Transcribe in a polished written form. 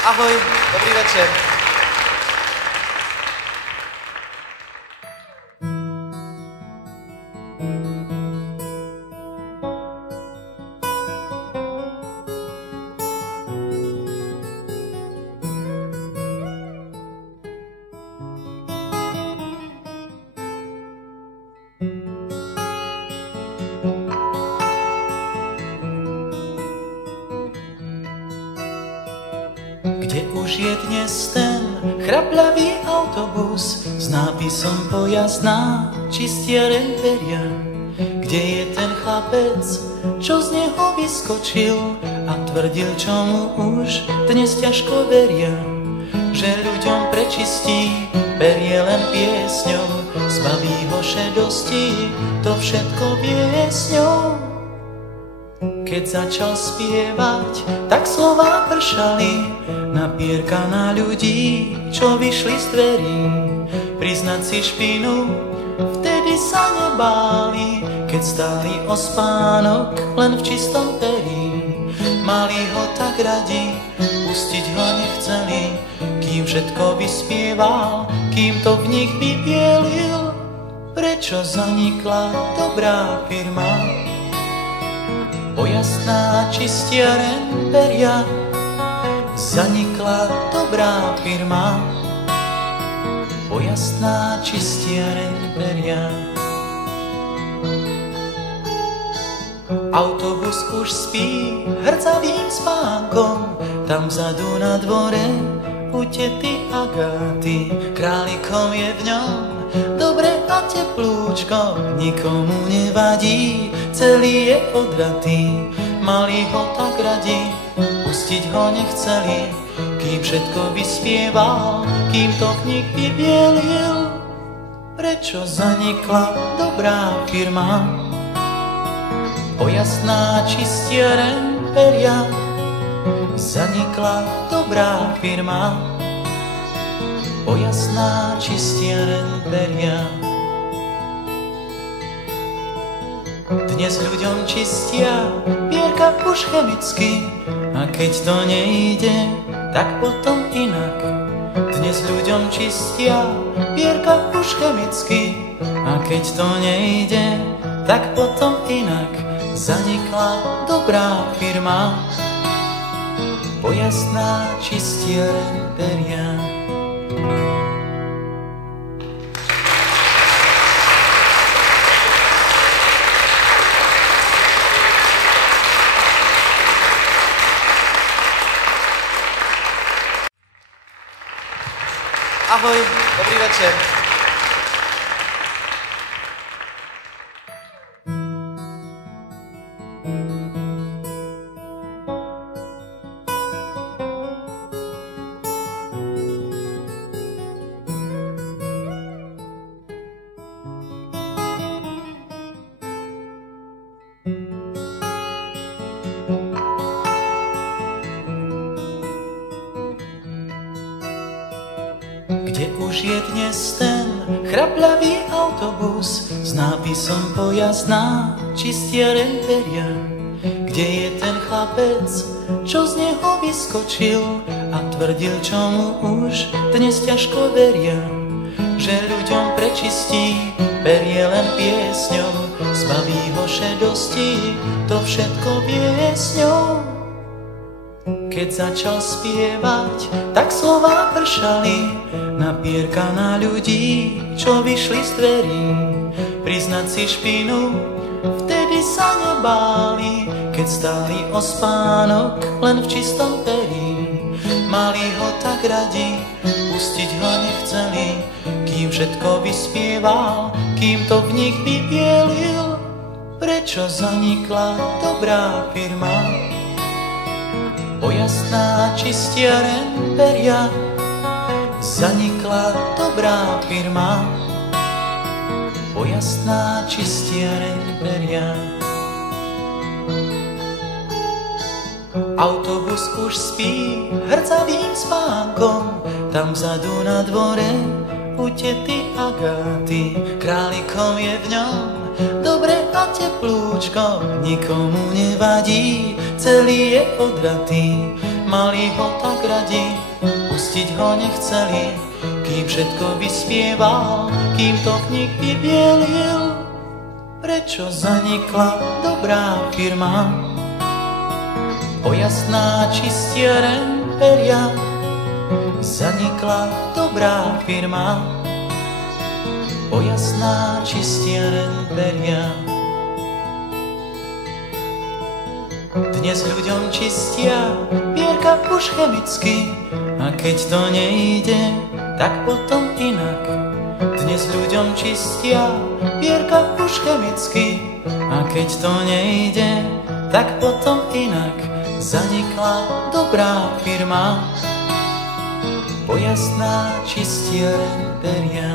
Ahoj, dobrý večer. Kde už je dnes ten chrapľavý autobus s nápisom pojazdná čistiareň peria? Kde je ten chlapec, čo z neho vyskočil a tvrdil, čo mu už dnes ťažko veria? Že ľuďom prečistí perie len piesňou, zbaví ho šedosti, to všetko piesňou. Keď začal spievať, tak slová pršali na pierka na ľudí, čo vyšli z dverí. Priznať si špinu, vtedy sa nebáli, keď stáli o spánok len v čistom perí. Mali ho tak radi, pustiť ho nechceli, kým všetko vyspieval, kým to v nich vybielil. Prečo zanikla dobrá firma? Pojazdná čistiareň peria, zanikla dobrá firma. Pojazdná čistiareň peria. Autobus už spí hrcavým spánkom, tam vzadu na dvore u tety Agaty. Králikom je v ňom dobre a teplúčko, nikomu nevadí, celý je odratý. Mali ho tak radi, pustiť ho nechceli, kým všetko vyspieval, kým to v nich vybielil. Prečo zanikla dobrá firma? Pojazdná čistiareň peria, zanikla dobrá firma. Pojazdná čistiareň peria. Dnes ľuďom čistia pierka už chemicky, a keď to nejde, tak potom inak. Dnes ľuďom čistia pierka už chemicky, a keď to nejde, tak potom inak. Zanikla dobrá firma, pojazdná čistiareň peria. Ahoj, dobrý večer. Kde už je dnes ten chrapľavý autobus s nápisom pojazdná čistiareň peria? Kde je ten chlapec, čo z neho vyskočil a tvrdil, čo mu už dnes ťažko veria? Že ľuďom prečistí perie len piesňou, zbaví ho šedosti, to všetko piesňou. Keď začal spievať, tak slová pršali na pierka na ľudí, čo vyšli z dverí. Priznať si špinu, vtedy sa nebáli, keď stáli o spánok len v čistom perí. Mali ho tak radi, pustiť ho nechceli, kým všetko vyspieval, kým to v nich vybielil. Prečo zanikla dobrá firma? Pojazdná čistiareň peria, zanikla dobrá firma. Pojazdná čistiareň peria. Autobus už spí hrcavým spánkom, tam vzadu na dvore u tety Agaty. Králikom je v ňom dobre a teplúčko, nikomu nevadí, celý je odratý. mali ho tak radi, pustiť ho nechceli, kým všetko vyspieval, kým to v nich vybielil. Prečo zanikla dobrá firma, pojasná čistiareň peria? Zanikla dobrá firma, pojasná čistiareň peria. Dnes ľuďom čistia pierka už chemicky, a keď to nejde, tak potom inak. Dnes ľuďom čistia pierka už chemicky, a keď to nejde, tak potom inak. Zanikla dobrá firma, pojasná čistiareň peria.